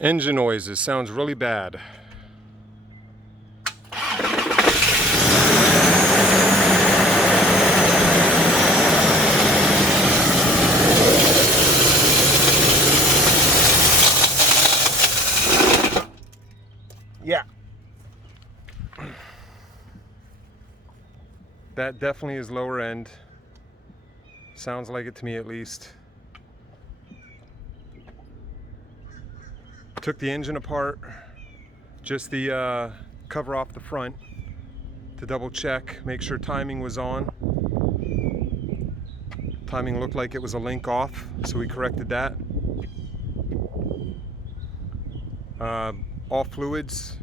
Engine noises, sounds really bad. Yeah. That definitely is lower end. Sounds like it to me at least. Took the engine apart, just the cover off the front to double check, make sure timing was on. Timing looked like it was a link off, so we corrected that. All fluids.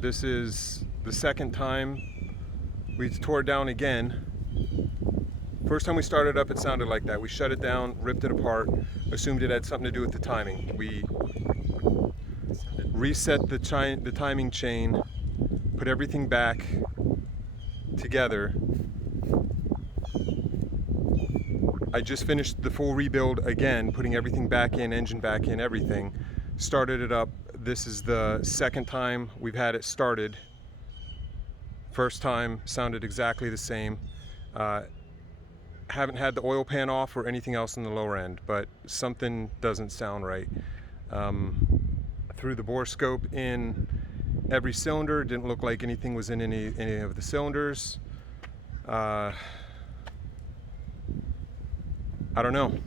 This is the second time we tore it down again. First time we started up, it sounded like that. We shut it down, ripped it apart, assumed it had something to do with the timing. We reset the timing chain, put everything back together. I just finished the full rebuild again, putting everything back in, engine back in, everything. Started it up. This is the second time we've had it started. First time sounded exactly the same. Haven't had the oil pan off or anything else in the lower end, but something doesn't sound right. Through the bore scope in every cylinder, didn't look like anything was in any of the cylinders. I don't know.